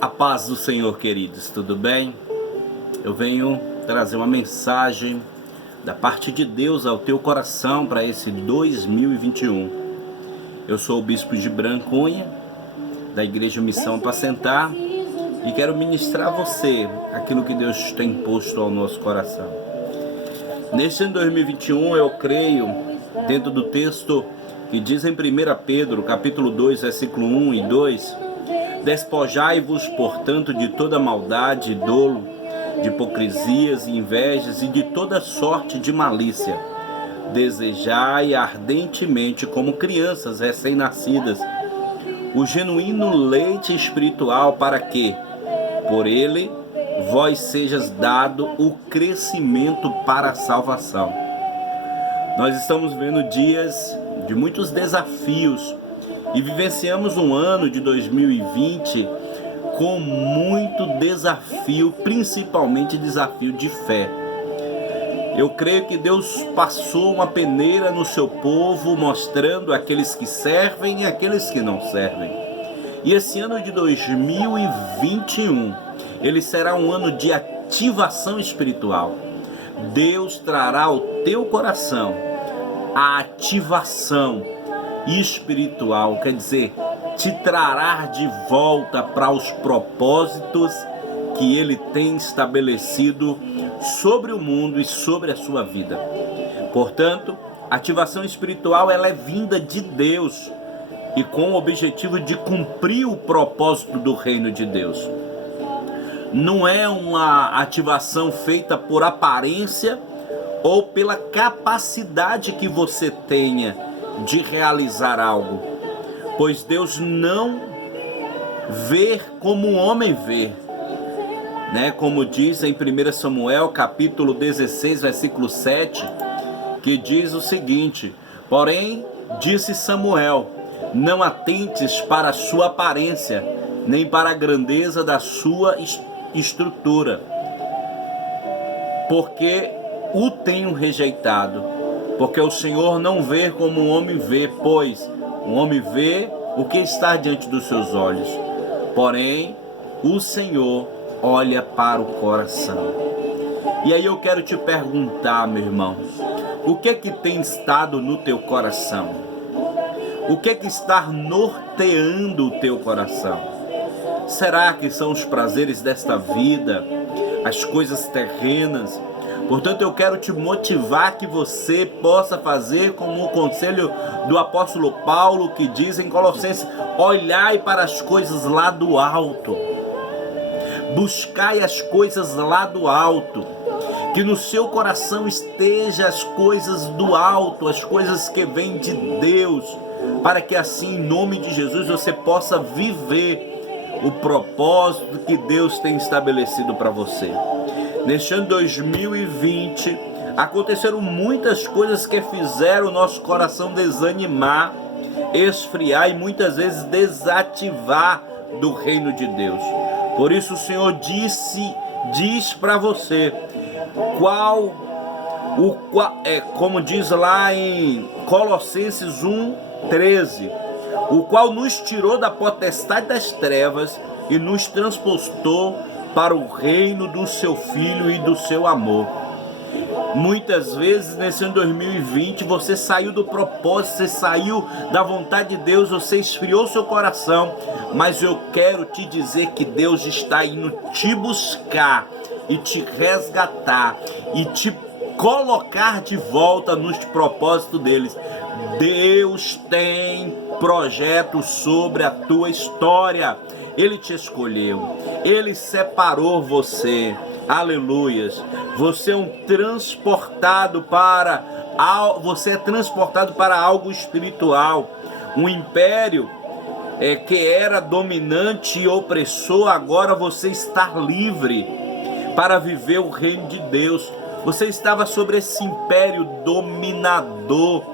A paz do Senhor, queridos, tudo bem? Eu venho trazer uma mensagem da parte de Deus ao teu coração para esse 2021. Eu sou o Bispo Gibran Cunha, da Igreja Missão Apacentar, e quero ministrar a você aquilo que Deus tem posto ao nosso coração. Neste ano 2021, eu creio, dentro do texto que diz em 1 Pedro, capítulo 2, versículo 1 e 2, despojai-vos, portanto, de toda maldade e dolo, de hipocrisias e invejas e de toda sorte de malícia. Desejai ardentemente, como crianças recém-nascidas, o genuíno leite espiritual, para que, por ele, vós sejas dado o crescimento para a salvação. Nós estamos vendo dias de muitos desafios e vivenciamos um ano de 2020 com muito desafio, principalmente desafio de fé. Eu creio que Deus passou uma peneira no seu povo, mostrando aqueles que servem e aqueles que não servem. E esse ano de 2021, ele será um ano de ativação espiritual. Deus trará ao teu coração a ativação espiritual, quer dizer, te trará de volta para os propósitos que Ele tem estabelecido sobre o mundo e sobre a sua vida. Portanto, a ativação espiritual, ela é vinda de Deus e com o objetivo de cumprir o propósito do reino de Deus. Não é uma ativação feita por aparência ou pela capacidade que você tenha de realizar algo, pois Deus não vê como o homem vê, né? Como diz em 1 Samuel capítulo 16, versículo 7, que diz o seguinte: porém, disse Samuel, não atentes para a sua aparência, nem para a grandeza da sua estrutura, porque o tenho rejeitado. Porque o Senhor não vê como o homem vê, pois o homem vê o que está diante dos seus olhos. Porém, o Senhor olha para o coração. E aí eu quero te perguntar, meu irmão, o que tem estado no teu coração? O que está norteando o teu coração? Será que são os prazeres desta vida, as coisas terrenas? Portanto, eu quero te motivar que você possa fazer como o conselho do apóstolo Paulo, que diz em Colossenses: olhai para as coisas lá do alto, buscai as coisas lá do alto, que no seu coração esteja as coisas do alto, as coisas que vêm de Deus, para que assim, em nome de Jesus, você possa viver o propósito que Deus tem estabelecido para você. Neste ano 2020, aconteceram muitas coisas que fizeram o nosso coração desanimar, esfriar e muitas vezes desativar do reino de Deus. Por isso o Senhor diz para você, como diz lá em Colossenses 1:13, o qual nos tirou da potestade das trevas e nos transportou para o reino do seu Filho e do seu amor. Muitas vezes nesse ano 2020 você saiu do propósito, você saiu da vontade de Deus, você esfriou seu coração, mas eu quero te dizer que Deus está indo te buscar e te resgatar e te colocar de volta nos propósitos deles. Deus tem projetos sobre a tua história. Ele te escolheu, Ele separou você, aleluias. Você é transportado para algo espiritual. Um império que era dominante e opressor, agora você está livre para viver o reino de Deus. Você estava sobre esse império dominador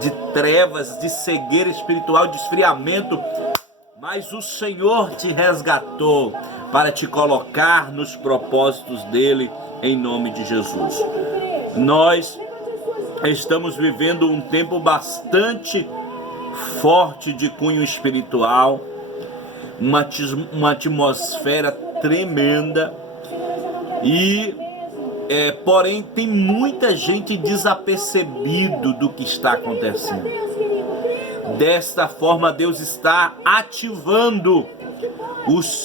de trevas, de cegueira espiritual, de esfriamento, mas o Senhor te resgatou para te colocar nos propósitos dele, em nome de Jesus. Nós estamos vivendo um tempo bastante forte de cunho espiritual, uma atmosfera tremenda e porém tem muita gente desapercebido do que está acontecendo. Desta forma, Deus está ativando os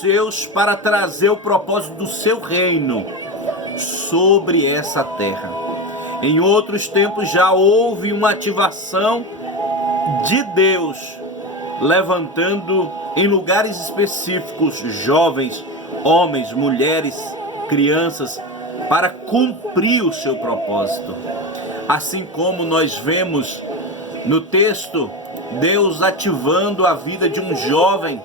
seus para trazer o propósito do seu reino sobre essa terra. Em outros tempos já houve uma ativação de Deus, levantando em lugares específicos jovens, homens, mulheres, crianças, para cumprir o seu propósito. Assim como nós vemos no texto, Deus ativando a vida de um jovem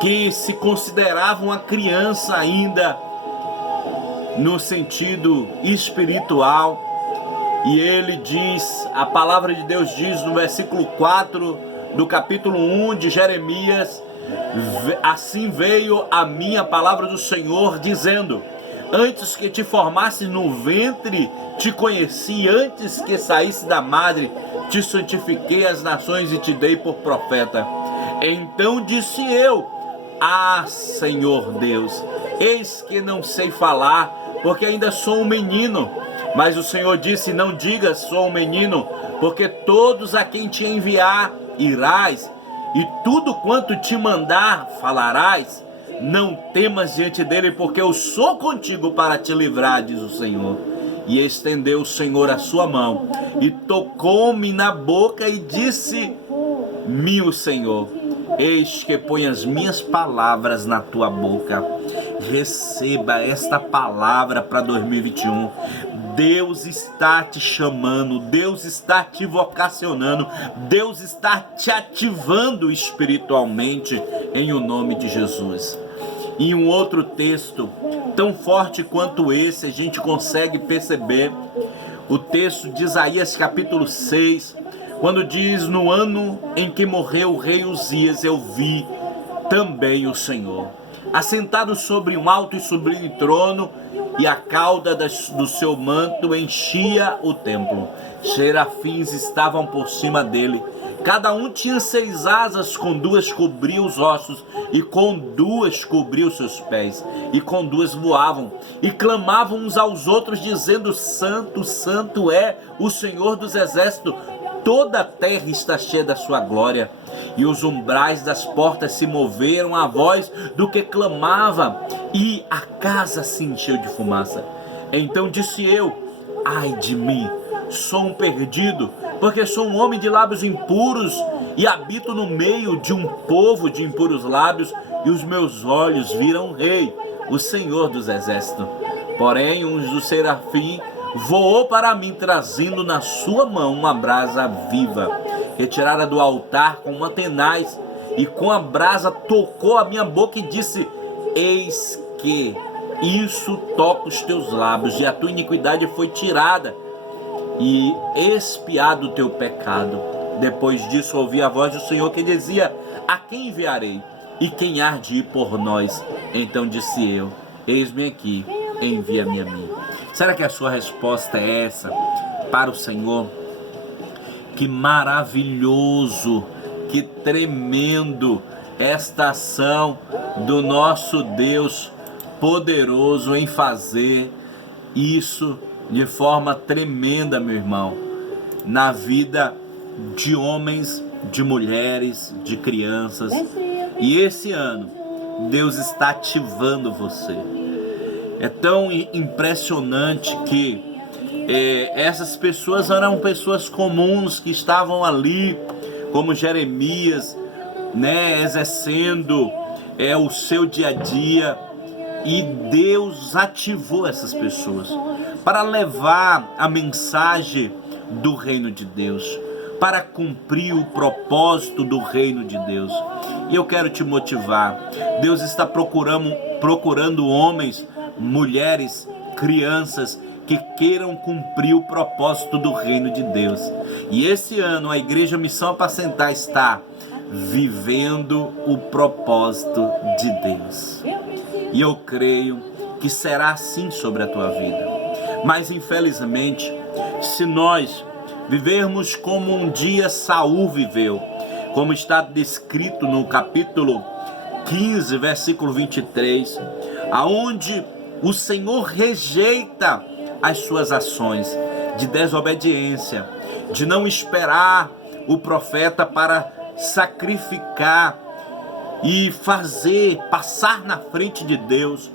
que se considerava uma criança ainda no sentido espiritual, e ele diz, a palavra de Deus diz no versículo 4 do capítulo 1 de Jeremias: assim veio a minha palavra do Senhor, dizendo: antes que te formasse no ventre, te conheci, antes que saísse da madre, te santifiquei as nações e te dei por profeta. Então disse eu: ah, Senhor Deus, eis que não sei falar, porque ainda sou um menino. Mas o Senhor disse: não digas sou um menino, porque todos a quem te enviar irás, e tudo quanto te mandar falarás. Não temas diante dele, porque eu sou contigo para te livrar, diz o Senhor. E estendeu o Senhor a sua mão, e tocou-me na boca, e disse-me o Senhor: eis que põe as minhas palavras na tua boca. Receba esta palavra para 2021. Deus está te chamando, Deus está te vocacionando, Deus está te ativando espiritualmente, em o nome de Jesus. Em um outro texto, tão forte quanto esse, a gente consegue perceber o texto de Isaías capítulo 6, quando diz: no ano em que morreu o rei Uzias, eu vi também o Senhor, assentado sobre um alto e sublime trono, e a cauda do seu manto enchia o templo. Serafins estavam por cima dele. Cada um tinha 6 asas, com 2 cobria os ossos, e com 2 cobria os seus pés, e com 2 voavam, e clamavam uns aos outros, dizendo: santo, santo é o Senhor dos exércitos, toda a terra está cheia da sua glória. E os umbrais das portas se moveram à voz do que clamava, e a casa se encheu de fumaça. Então disse eu: ai de mim, sou um perdido, porque sou um homem de lábios impuros, e habito no meio de um povo de impuros lábios, e os meus olhos viram o Rei, o Senhor dos exércitos. Porém, um dos serafins voou para mim, trazendo na sua mão uma brasa viva, retirada do altar com uma tenaz, e com a brasa tocou a minha boca e disse: eis que isso toca os teus lábios, e a tua iniquidade foi tirada, e expiado o teu pecado. Depois disso ouvi a voz do Senhor que dizia: a quem enviarei? E quem há de ir por nós? Então disse eu: eis-me aqui, envia-me a mim. Será que a sua resposta é essa para o Senhor? Que maravilhoso, que tremendo esta ação do nosso Deus poderoso em fazer isso de forma tremenda, meu irmão, na vida de homens, de mulheres, de crianças. E esse ano Deus está ativando você. É tão impressionante que essas pessoas eram pessoas comuns que estavam ali, como Jeremias, né, exercendo o seu dia a dia, e Deus ativou essas pessoas para levar a mensagem do reino de Deus, para cumprir o propósito do reino de Deus. E eu quero te motivar. Deus está procurando homens, mulheres, crianças que queiram cumprir o propósito do reino de Deus. E esse ano a Igreja Missão Apacentar está vivendo o propósito de Deus. E eu creio que será assim sobre a tua vida. Mas infelizmente, se nós vivermos como um dia Saul viveu, como está descrito no capítulo 15, versículo 23, aonde o Senhor rejeita as suas ações de desobediência, de não esperar o profeta para sacrificar e passar na frente de Deus,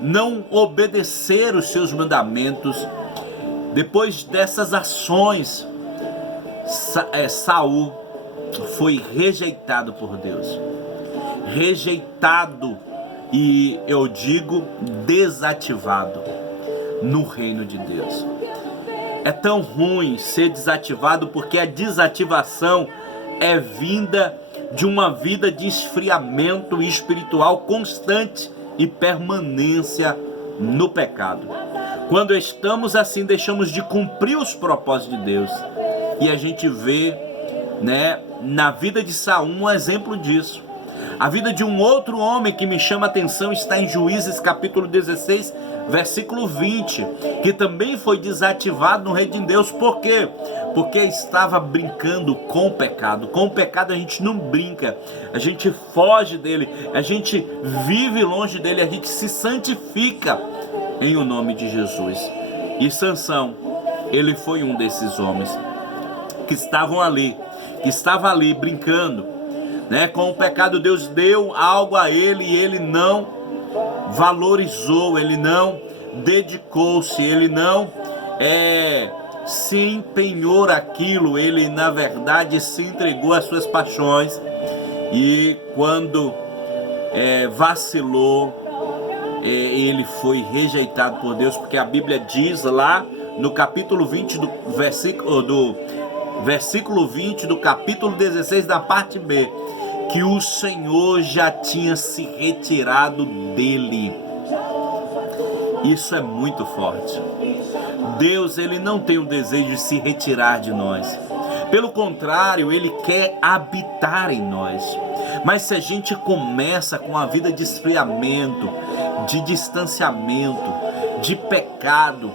não obedecer os seus mandamentos. Depois dessas ações, Saul foi rejeitado por Deus, rejeitado, e eu digo desativado no reino de Deus. É tão ruim ser desativado, porque a desativação é vinda de uma vida de esfriamento espiritual constante e permanência no pecado. Quando estamos assim, deixamos de cumprir os propósitos de Deus. E a gente vê, na vida de Saul um exemplo disso. A vida de um outro homem que me chama a atenção está em Juízes capítulo 16, versículo 20, que também foi desativado no reino de Deus. Por quê? Porque estava brincando com o pecado. Com o pecado a gente não brinca, a gente foge dele, a gente vive longe dele, a gente se santifica em o nome de Jesus. E Sansão, ele foi um desses homens que estava ali brincando, com o pecado. Deus deu algo a ele e ele não valorizou, ele não dedicou-se, ele não se empenhou naquilo, ele na verdade se entregou às suas paixões, e quando vacilou, ele foi rejeitado por Deus, porque a Bíblia diz lá no capítulo 20 do versículo 20 do capítulo 16 da parte B, que o Senhor já tinha se retirado dele. Isso é muito forte. Deus, ele não tem o desejo de se retirar de nós. Pelo contrário, ele quer habitar em nós. Mas se a gente começa com a vida de esfriamento, de distanciamento, de pecado,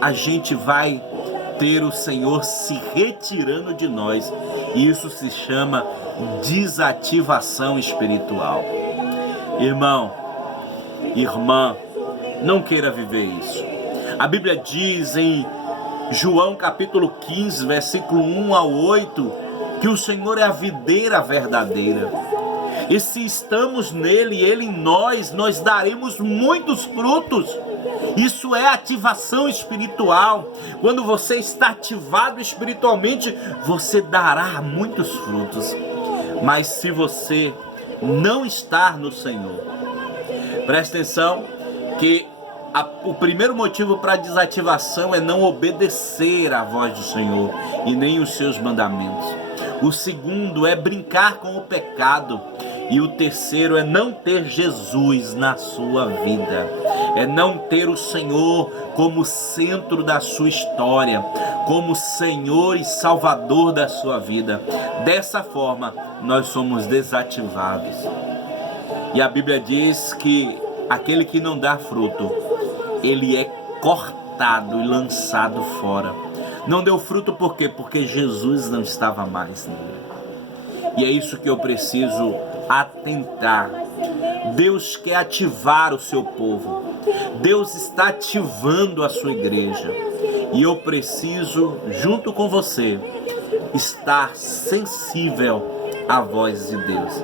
a gente vai ter o Senhor se retirando de nós. E isso se chama desativação espiritual. Irmão, irmã, não queira viver isso. A Bíblia diz em João capítulo 15, versículo 1 ao 8, que o Senhor é a videira verdadeira. E se estamos nele e ele em nós, nós daremos muitos frutos. Isso é ativação espiritual. Quando você está ativado espiritualmente, você dará muitos frutos. Mas se você não estar no Senhor, presta atenção que o primeiro motivo para a desativação é não obedecer à voz do Senhor e nem os seus mandamentos. O segundo é brincar com o pecado. E o terceiro é não ter Jesus na sua vida. É não ter o Senhor como centro da sua história, como Senhor e Salvador da sua vida. Dessa forma, nós somos desativados. E a Bíblia diz que aquele que não dá fruto, ele é cortado e lançado fora. Não deu fruto por quê? Porque Jesus não estava mais nele. E é isso que eu preciso atentar. Deus quer ativar o seu povo. Deus está ativando a sua igreja. E eu preciso, junto com você, estar sensível à voz de Deus.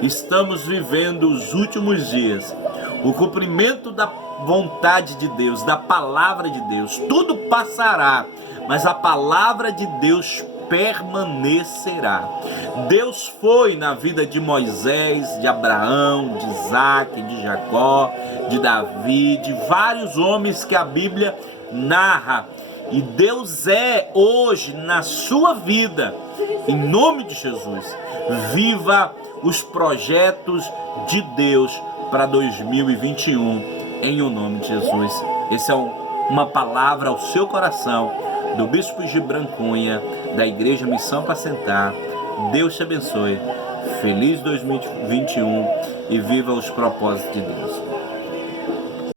Estamos vivendo os últimos dias, o cumprimento da vontade de Deus, da palavra de Deus. Tudo passará, mas a palavra de Deus permanecerá. Deus foi na vida de Moisés, de Abraão, de Isaac, de Jacó, de Davi, de vários homens que a Bíblia narra. E Deus é hoje na sua vida, em nome de Jesus. Viva os projetos de Deus para 2021, em o nome de Jesus. Essa é uma palavra ao seu coração, do Bispo Gibran Cunha, da Igreja Missão para Sentar. Deus te abençoe. Feliz 2021 e viva os propósitos de Deus.